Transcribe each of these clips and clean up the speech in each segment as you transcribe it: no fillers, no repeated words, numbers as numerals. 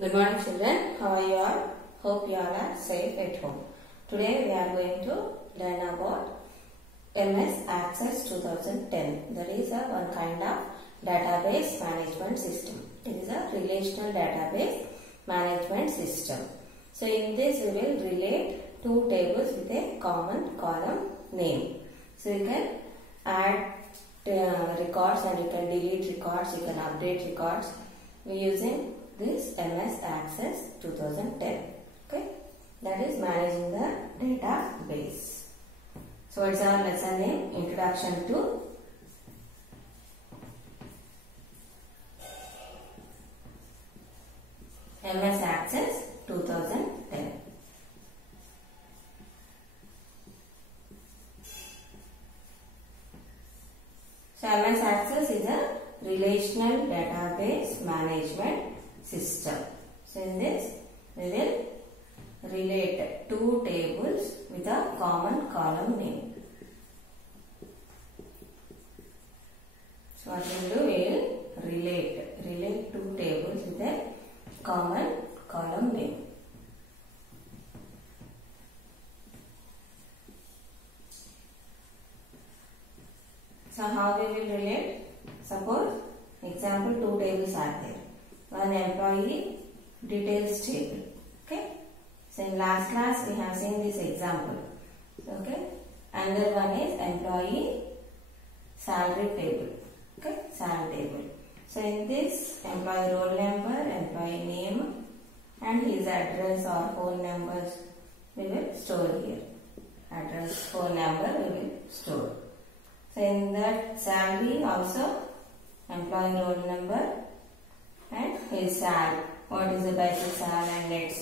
Good morning children, how are you all? Hope you all are safe at home. Today we are going to learn about MSAccess 2010. That is one kind of database management system. It is a relational database management system. So in this we will relate two tables with a common column name. So you can add records and you can delete records, you can update records using this MSAccess 2010. Okay, that is managing the database. So it's our lesson name, Introduction to MSAccess 2010. So MSAccess is a relational database management system. So in this we will relate two tables with a common column name. So what we will do, we will relate two tables with a common column name. So how we will relate? Suppose example, two tables are there. One employee details table. Okay. So in last class we have seen this example. Okay. Another one is employee salary table. Okay. Salary table. So in this, employee roll number, employee name and his address or phone numbers we will store here. Address, phone number we will store. So in that salary also employee roll number and his sal, what is the basic sal and net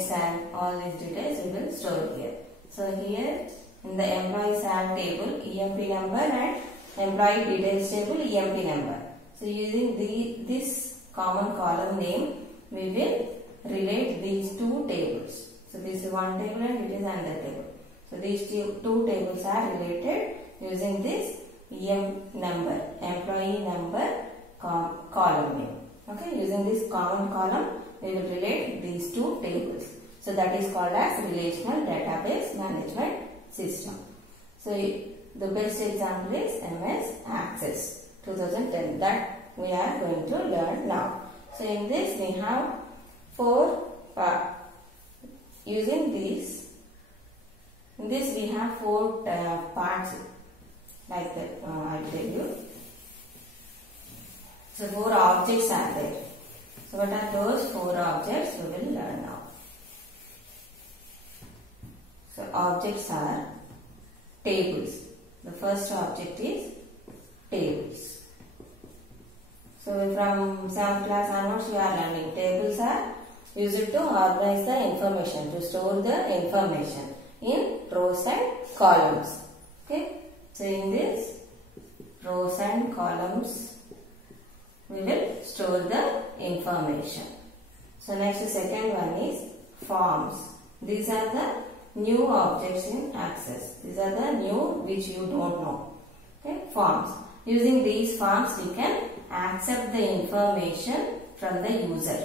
sal, all these details we will store here. So here in the employee sal table, EMP number and employee details table, EMP number. So using this common column name, we will relate these two tables. So this is one table and it is another table. So these two tables are related using this EM number, employee number column name. Okay, using this common column, we will relate these two tables. So that is called as relational database management system. So the best example is MSAccess 2010 that we are going to learn now. So in this we have four parts. Using this, in this we have four parts like that. I will tell you. So four objects are there. So what are those four objects? We will learn now. So objects are tables. The first object is tables. So from some class onwards we are learning. Tables are used to organize the information, to store the information in rows and columns. Okay. So in this rows and columns we will store the information. So next, second one is forms. These are the new objects in Access. These are the new which you don't know. Okay, forms. Using these forms we can accept the information from the user.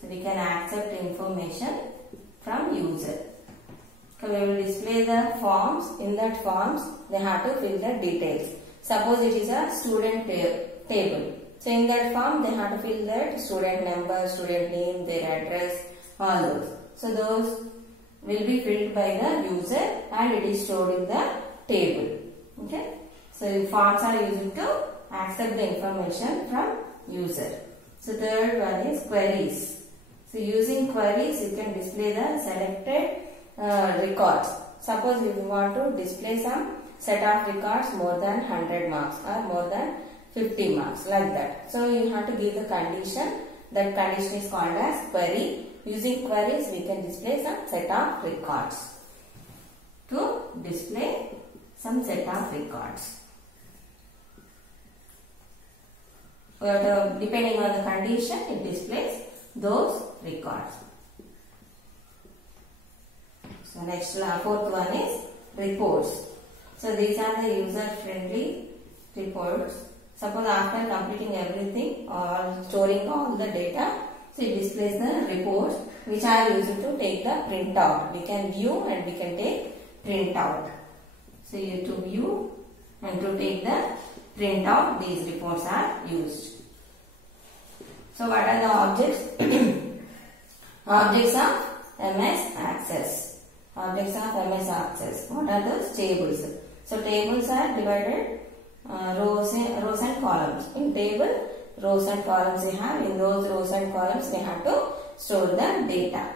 So we can accept information from user. So we will display the forms. In that forms they have to fill the details. Suppose it is a student table. So in that form they have to fill that student number, student name, their address, all those. So those will be filled by the user and it is stored in the table. Okay. So forms are used to accept the information from user. So third one is queries. So using queries you can display the selected records. Suppose if you want to display some set of records more than 100 marks or more than 50 marks, like that. So you have to give the condition. That condition is called as query. Using queries we can display some set of records. To display some set of records. Depending on the condition it displays those records. So next, fourth one is reports. So these are the user friendly reports. Suppose after completing everything or storing all the data, So it displays the reports which are used to take the printout. We can view and we can take printout. So you to view and to take the printout, these reports are used. So what are the objects? Objects of MSAccess. Objects of MSAccess. What are those? Tables. So tables are divided rows and columns. In table, rows and columns they have. In those rows and columns they have to store the data.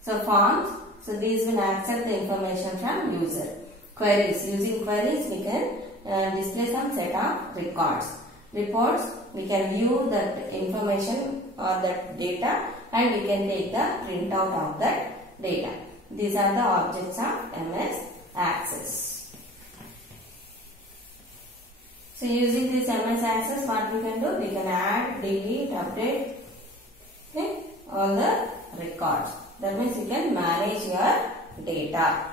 So forms. So these will accept the information from user. Queries. Using queries we can display some set of records. Reports, we can view that information or that data and we can take the printout of that data. These are the objects of MSAccess. So using this MSAccess, what we can do? We can add, delete, update, okay, all the records. That means you can manage your data.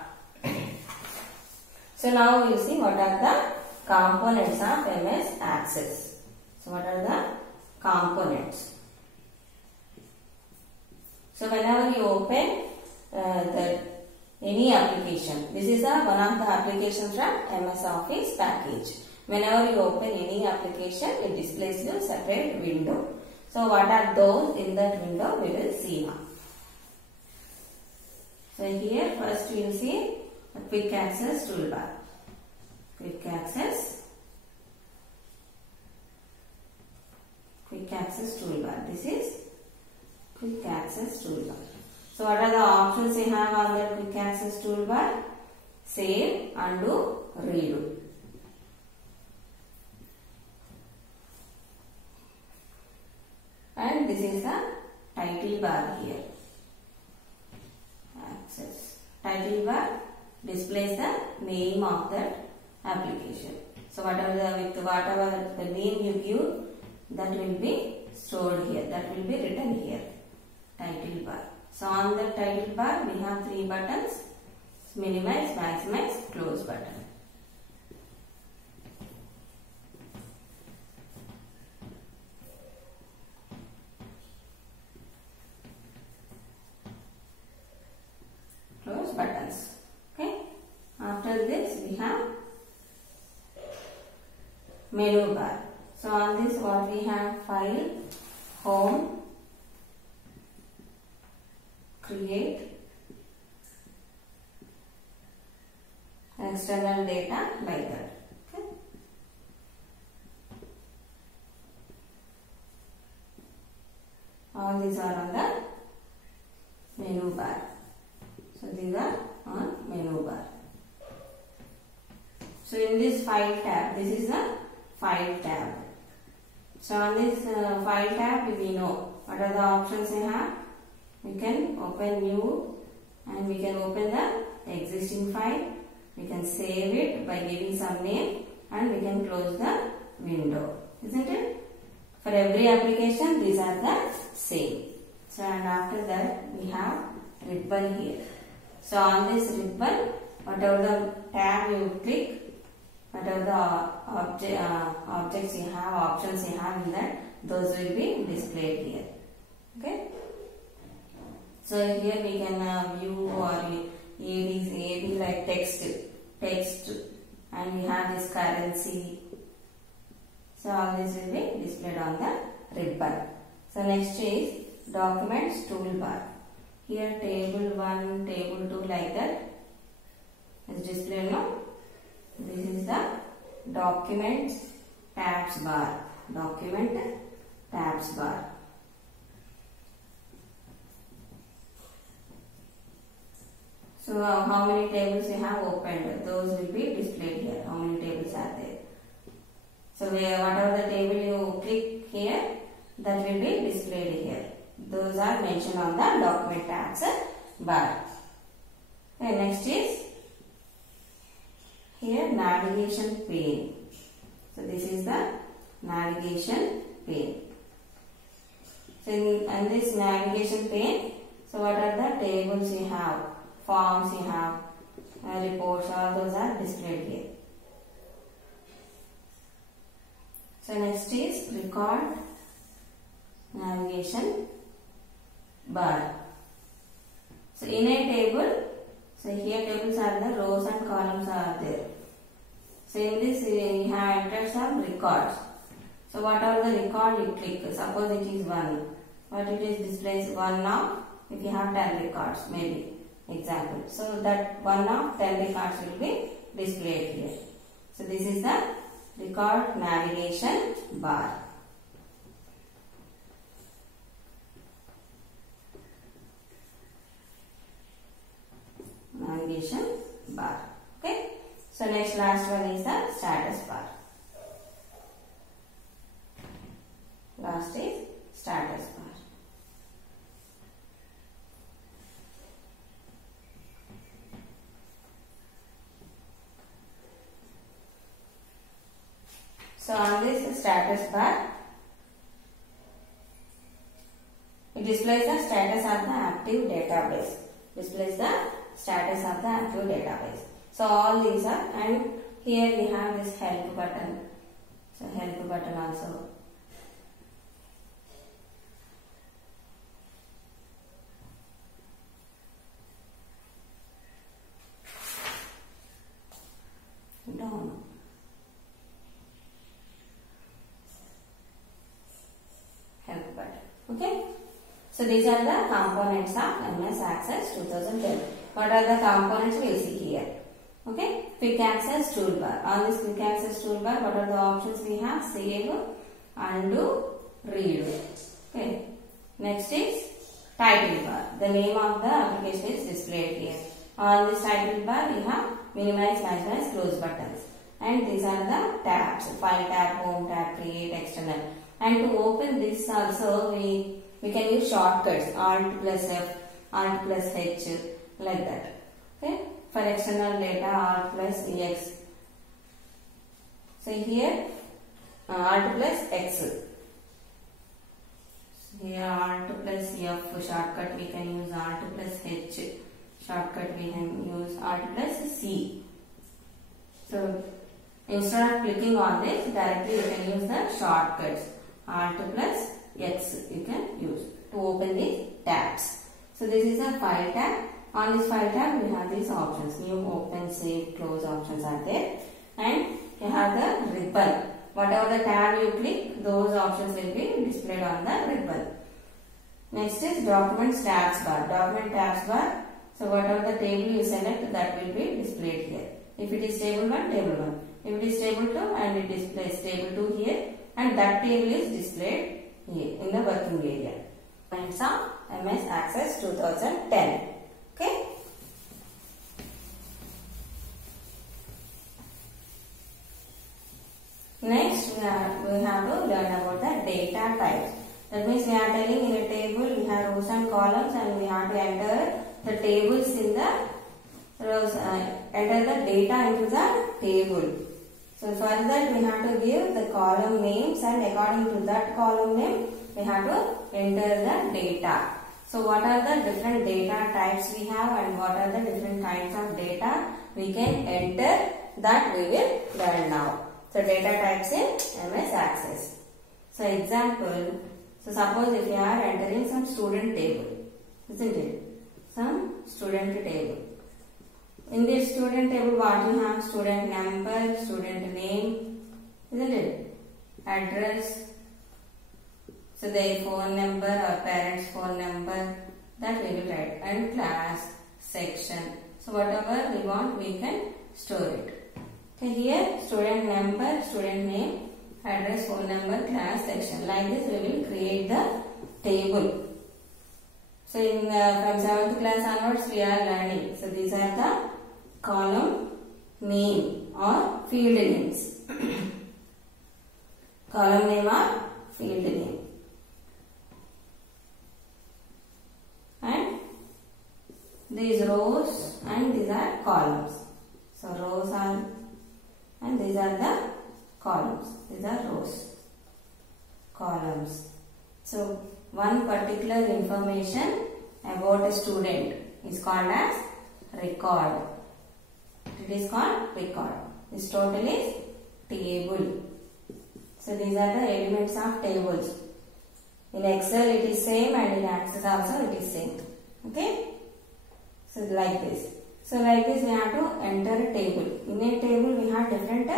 So now you see what are the components of MSAccess. So what are the components? So whenever you open any application, this is one of the applications from MS Office package. Whenever you open any application, it displays you separate window. So what are those in that window? We will see now. So here first you will see a quick access toolbar. Quick access toolbar. This is quick access toolbar. So what are the options you have on the quick access toolbar? Save, undo, redo. And this is the title bar here. Access. Title bar displays the name of that application. So whatever the name you give, that will be stored here. That will be written here. Title bar. So on the title bar we have three buttons. Minimize, maximize, close button. Close buttons. Okay. After this we have menu bar. So on this what we have? File, home, create, external data, like that. Okay. All these are on the menu bar. So these are on menu bar. So in this file tab, this is the file tab. So on this file tab we know what are the options we have. We can open new and we can open the existing file. We can save it by giving some name and we can close the window. Isn't it? For every application these are the same. So and after that we have ribbon here. So on this ribbon, whatever the tab you click, whatever the objects you have, options you have in that, those will be displayed here. Okay. So here we can view or AD like text, and we have this currency. So all this will be displayed on the ribbon. So next is documents toolbar. Here table 1, table 2 like that is displayed now. This is the document tabs bar. Document tabs bar. So how many tables you have opened, those will be displayed here. How many tables are there? So whatever the table you click here, that will be displayed here. Those are mentioned on the document tabs bar. Okay, next is here navigation pane. So this is the navigation pane. So in this navigation pane, so what are the tables you have, forms you have, reports, all those are displayed here. So next is record navigation bar. So in a table, so here tables are the rows and columns are there. So in this we have entered some records. So whatever the record you click, suppose it is 1. What it is displays 1 now. If you have 10 records, maybe example. So that 1 of 10 records will be displayed here. So this is the record navigation bar. Navigation bar. Okay. So next last one is the status bar. Last is status bar. So on this status bar, it displays the status of the active database. Displays the status of the active database. So all these are, and here we have this help button. So help button also. Down. Help button. Okay. So these are the components of MSAccess 2010. What are the components we will see here? Okay. Quick access toolbar. On this quick access toolbar, what are the options we have? Save, undo, redo. Okay. Next is title bar. The name of the application is displayed here. On this title bar, we have minimize, maximize, close buttons. And these are the tabs. File tab, home tab, create, external. And to open this also, we can use shortcuts. Alt plus F, Alt plus H, like that. Okay. For external data, Alt plus EX. So here, Alt plus X. Here Alt plus F shortcut we can use, Alt plus H shortcut we can use, Alt plus C. So instead of clicking on this, directly you can use the shortcuts. Alt plus X you can use to open these tabs. So this is a file tab. On this file tab we have these options. New, open, save, close options are there. And you have the ribbon. Whatever the tab you click, those options will be displayed on the ribbon. Next is document tabs bar. Document tabs bar. So whatever the table you select, that will be displayed here. If it is table 1, table 1. If it is table 2, and it displays table 2 here, and that table is displayed here in the working area. Points of MSAccess 2010. Okay. Next, we have to learn about the data types. That means we are telling in a table we have rows and columns, and we have to enter the tables in the rows, enter the data into the table. So for that we have to give the column names, and according to that column name we have to enter the data. So what are the different data types we have, and what are the different kinds of data we can enter, that we will learn now. So data types in MSAccess. So example, so suppose if you are entering some student table, isn't it? Some student table. In this student table, what you have? Student number, student name, isn't it? Address. So their phone number or parents' phone number, that we will write. And class, section. So whatever we want, we can store it. Okay, here student number, student name, address, phone number, class, section. Like this, we will create the table. So in from 7th class onwards, we are learning. So these are the column name or field names. Column name or field name. And these rows and these are columns. So rows are, and these are the columns. These are rows, columns. So one particular information about a student is called as record. It is called record. This total is table. So these are the elements of tables. In Excel it is same and in Access also it is same. Okay. So like this. So like this we have to enter a table. In a table we have different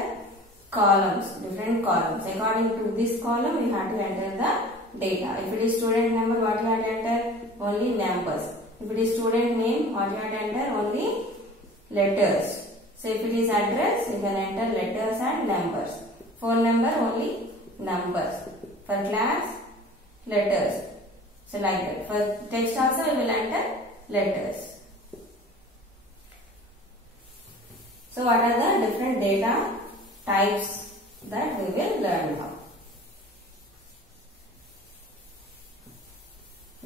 columns. According to this column we have to enter the data. If it is student number, what you have to enter? Only numbers. If it is student name, what you have to enter? Only letters. So if it is address, you can enter letters and numbers. Phone number, only numbers. For class, letters. So like that. For text also we will enter letters. So what are the different data types that we will learn now?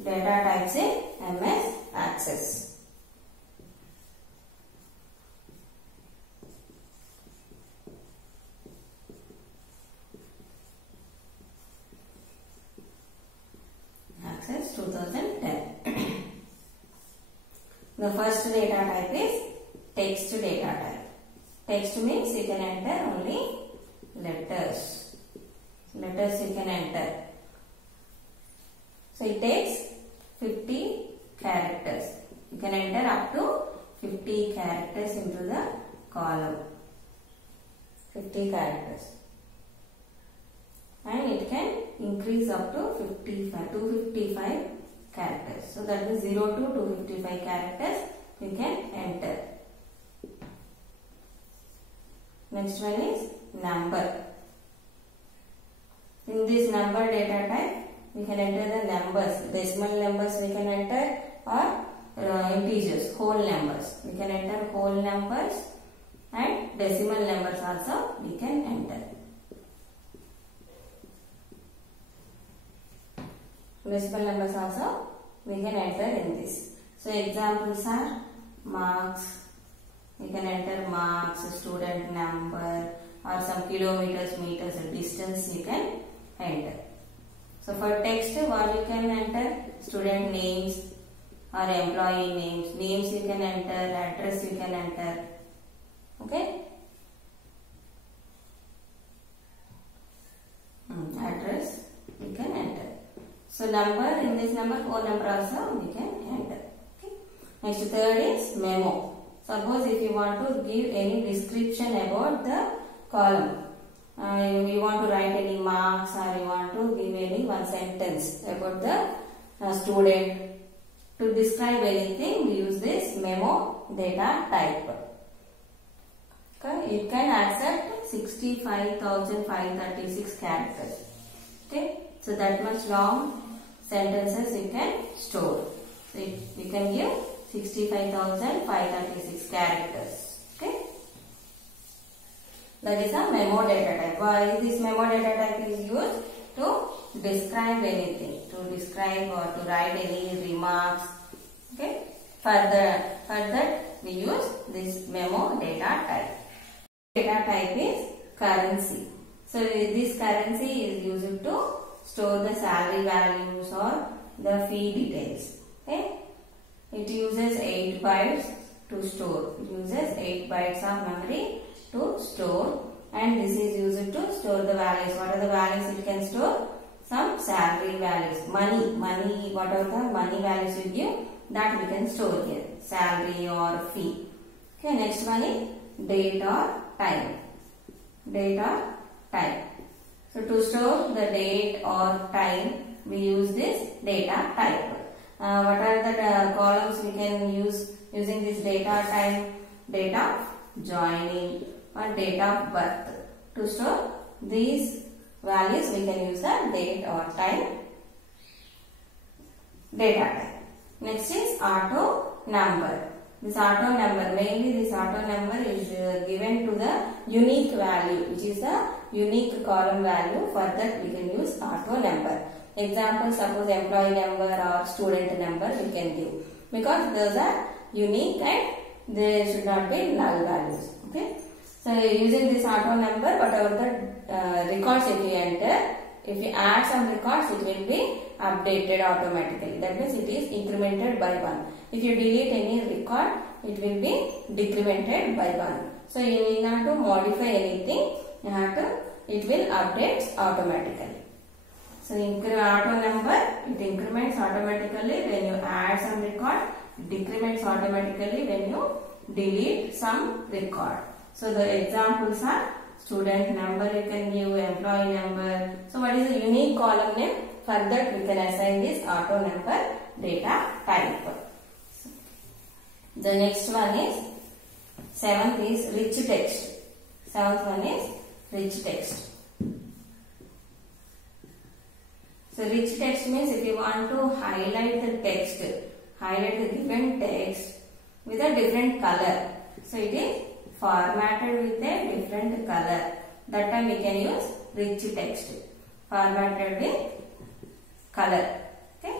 Data types in MSAccess. Access 2010. The first data type is text data type. Text means you can enter only letters. Letters you can enter. So it takes 50 characters. You can enter up to 50 characters into the column. 50 characters. And it can increase up to 255 characters. So that is 0 to 255 characters you can enter. Next one is number. In this number data type, we can enter the numbers. Decimal numbers we can enter or integers, whole numbers. We can enter whole numbers and decimal numbers also we can enter. Decimal numbers also we can enter in this. So examples are marks. We can enter marks, student number or some kilometers, meters, distance you can enter. So for text, what you can enter? Student names or employee names. Names you can enter, address you can enter. Okay? Address you can enter. So number, in this number, phone number also we can enter. Okay? Next third is memo. Suppose if you want to give any description about the column. You want to write any marks or you want to give any one sentence about the student. To describe anything, we use this memo data type. Okay? It can accept 65,536 characters. Okay? So that much long sentences you can store. So you can give 65,536 characters. Okay? That is a memo data type. Why this memo data type is used? To describe anything. To describe or to write any remarks. Okay? For that we use this memo data type. Data type is currency. So this currency is used to store the salary values or the fee details. Okay? It uses 8 bytes to store. It uses 8 bytes of memory to store, and this is used to store the values. What are the values it can store? Some salary values. Money, whatever the money values you give, that we can store here. Salary or fee. Okay, next one is date or time. Date or time. So to store the date or time, we use this data type. What are the columns we can use using this data type? Date of joining or date of birth. To store these values, we can use the date or time data type. Next is auto number. This auto number, mainly this auto number is given to the unique value, which is the unique column value. For that we can use auto number. Example, suppose employee number or student number we can give, because those are unique and they should not be null values. Okay. So using this auto number, whatever the records if you enter, if you add some records, it will be updated automatically. That means it is incremented by 1. If you delete any record, it will be decremented by 1. So you need not to modify anything. You have to, it will update automatically. So auto number, it increments automatically when you add some record. It decrements automatically when you delete some record. So the examples are student number you can give, employee number. So what is the unique column name? For that we can assign this auto number data type. The next one is 7th is rich text. 7th one is rich text. So rich text means if you want to highlight the text, highlight the given text with a different color. So it is formatted with a different color. That time we can use rich text. Formatted with color. Okay.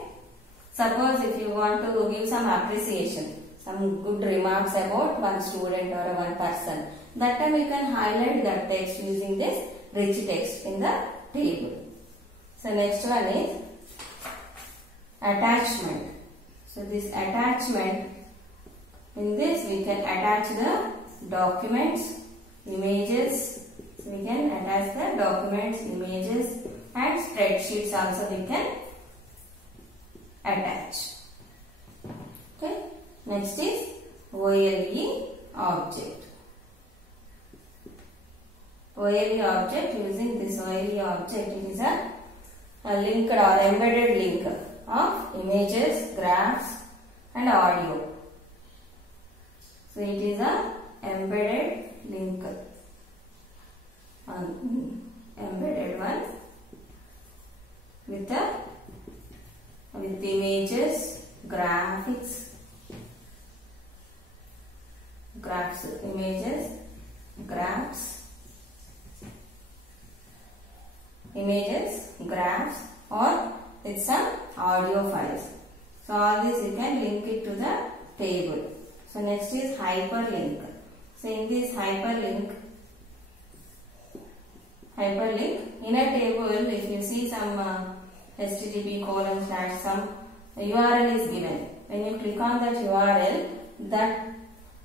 Suppose if you want to give some appreciation, some good remarks about one student or one person, that time you can highlight that text using this rich text in the table. So next one is attachment. So this attachment, in this we can attach the documents, images. So we can attach the documents, images and spreadsheets also we can attach. Okay. Next is OLE object. OLE object, using this OLE object, it is a linked or embedded link of images, graphs and audio. So it is a embedded link, embedded one with images, graphics, graphs, images, graphs, or with some audio files. So all this you can link it to the table. So next is hyperlink. So in this hyperlink, in a table, if you see some http:// some URL is given. When you click on that URL, that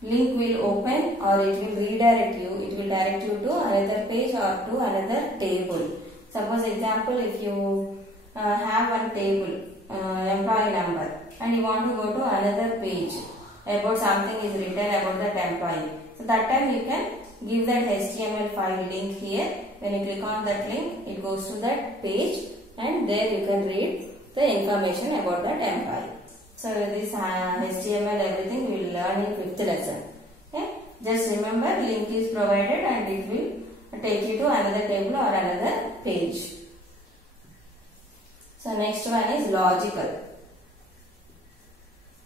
link will open or it will redirect you. It will direct you to another page or to another table. Suppose example, if you have one table, employee number, and you want to go to another page about something is written about that employee. So that time you can give that HTML file link here. When you click on that link, it goes to that page and there you can read the information about that employee. So this HTML everything we will learn in 5th lesson. Okay? Just remember, link is provided and it will take you to another table or another page. So next one is logical.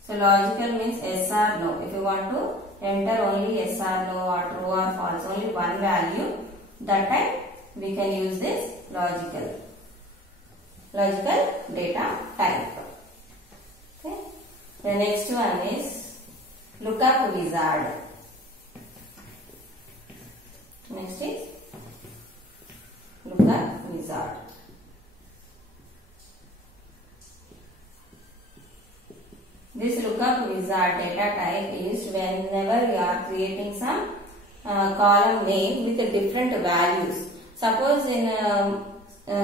So logical means yes or no. If you want to enter only yes or no or true or false, only one value, that time we can use this logical data type. Okay. The next one is lookup wizard. Next is lookup wizard. This lookup wizard data type is whenever you are creating some column name with different values. Suppose in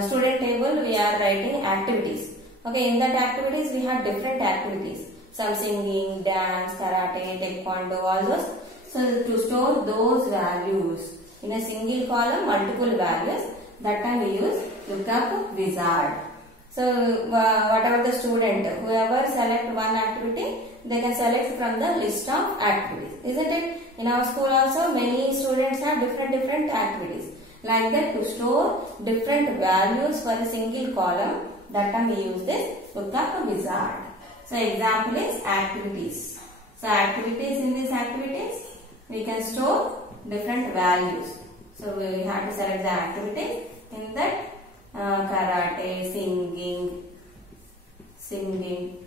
student table we are writing activities. Okay, in that activities we have different activities. Some singing, dance, karate, taekwondo, all those. So to store those values in a single column, multiple values, that time we use lookup wizard. So whatever the student, whoever select one activity, they can select from the list of activities. Isn't it? In our school also many students have different activities. Like that, to store different values for a single column, that time we use this lookup wizard. So example is activities. So activities, in these activities we can store different values. So we have to select the activity. In that karate, singing,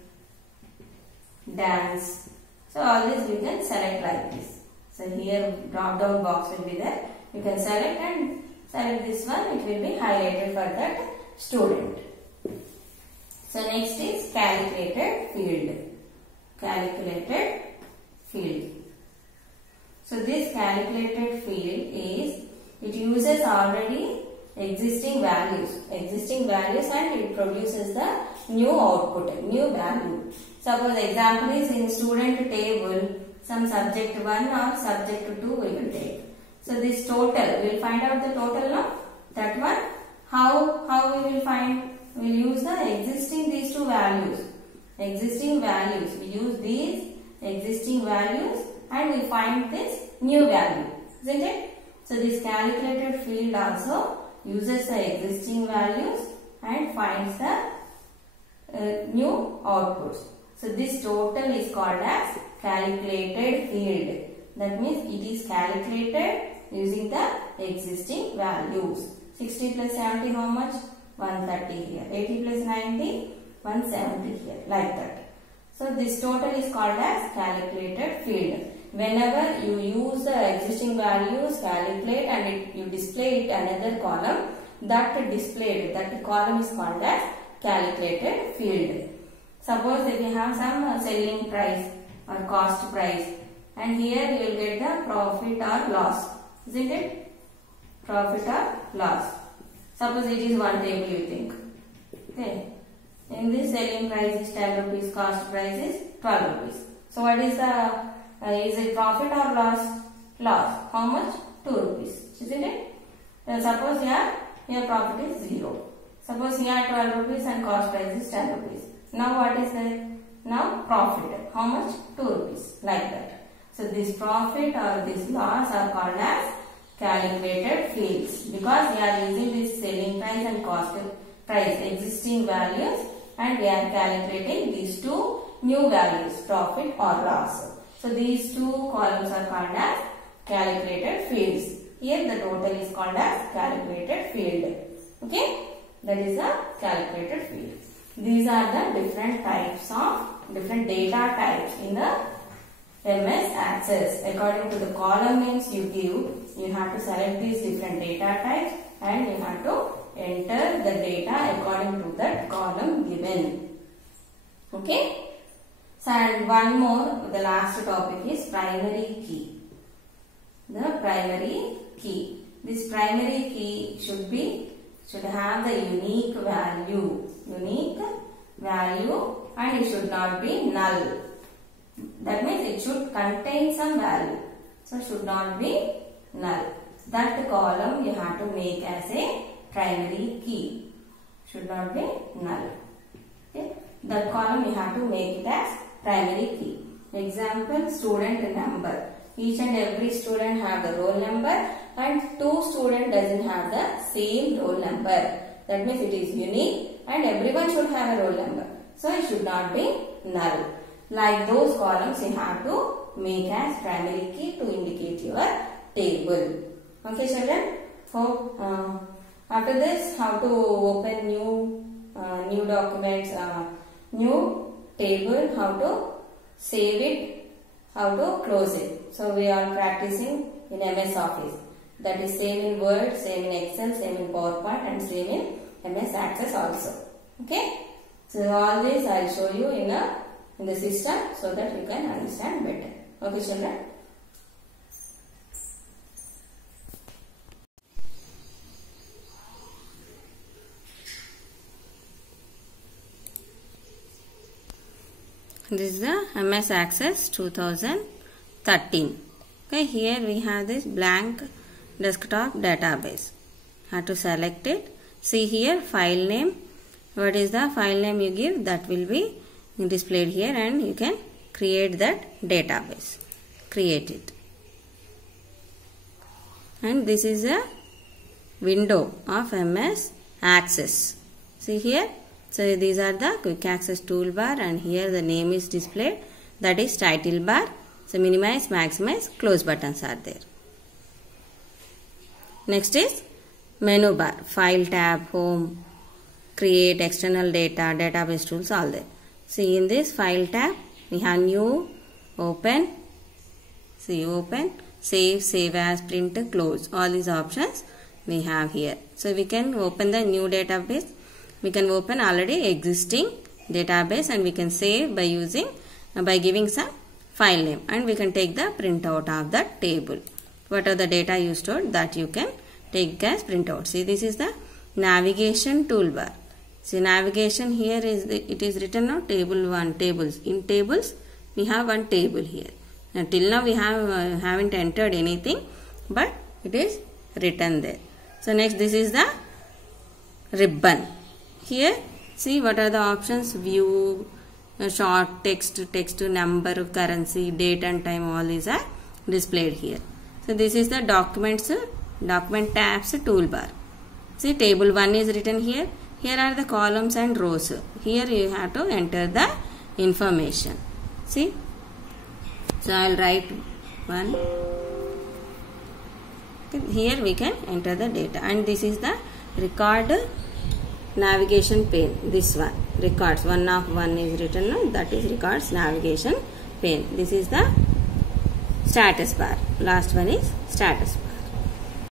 dance. So all this we can select like this. So here drop down box will be there. You can select and select this one. It will be highlighted for that student. So next is calculated field. Calculated field. So this calculated field is, it uses already existing values and it produces the new output, new value. Suppose example is in student table, some subject 1 or subject 2 we will take. So this total, we will find out the total now. That one, how we will find? We will use the these two values. Existing values. We use these existing values and we find this new value. Isn't it? So this calculated field also uses the existing values and finds the new outputs. So this total is called as calculated field. That means it is calculated using the existing values. 60 plus 70 how much? 130 here. 80 plus 90, 170 here. Like that. So this total is called as calculated field. Whenever you use the existing values, calculate and you display it another column, that column is called as calculated field. Suppose if you have some selling price or cost price, and here you will get the profit or loss. Isn't it? Profit or loss. Suppose it is one table you think. Okay. In this selling price is 10 rupees, cost price is 12 rupees. So what is it profit or loss? Loss. How much? 2 rupees. Isn't it? Suppose here profit is 0. Suppose here 12 rupees and cost price is 10 rupees. Now what is that? Now profit. How much? 2 rupees. Like that. So this profit or this loss are called as calculated fields because we are using this selling price and cost price existing values and we are calculating these two new values, profit or loss. So these two columns are called as calculated fields. Here the total is called as calculated field. Okay, that is a calculated field. These are the different types of different data types in the MSAccess. According to the column names you give, you have to select these different data types and you have to enter the data according to that column given. Okay. So and one more, the last topic is primary key. The primary key. This primary key should have the unique value and it should not be null. That means it should contain some value. So should not be null. That column you have to make as a primary key. Should not be null. Okay. That column you have to make it as primary key. Example, student number. Each and every student have the roll number and two students doesn't have the same roll number. That means it is unique and everyone should have a roll number. So it should not be null. Like those columns you have to make as primary key to indicate your table. Okay children. So after this how to open new documents, new table, how to save it, how to close it. So we are practicing in MS Office. That is same in Word, same in Excel, same in PowerPoint and same in MSAccess also. Okay. So all this I will show you in the system so that you can understand better. Okay children. This is the MSAccess 2013. Okay, here we have this blank desktop database. Have to select it. See here file name. What is the file name you give? That will be displayed here and you can create that database. Create it. And this is a window of MSAccess. See here. So these are the quick access toolbar and here the name is displayed, that is title bar. So minimize, maximize, close buttons are there. Next is menu bar, file tab, home, create, external data, database tools, all there. See in this file tab we have new, open, see open, save, save as, print, close. All these options we have here. So we can open the new database. We can open already existing database and we can save by giving some file name and we can take the printout of the table. What are the data you stored that you can take as printout. See, this is the navigation toolbar. See, navigation here is it is written now table 1 tables. In tables we have one table here. Now till now we haven't entered anything, but it is written there. So next, this is the ribbon. Here see what are the options: view, short text, text number, currency, date and time, all these are displayed here. So this is the document tabs toolbar. See, table 1 is written here. Here are the columns and rows. Here you have to enter the information. See, so I will write 1. Here we can enter the data, and this is the record navigation pane. This one, records, 1 of 1 is written now, that is records navigation pane. This is the status bar. Last one is status bar.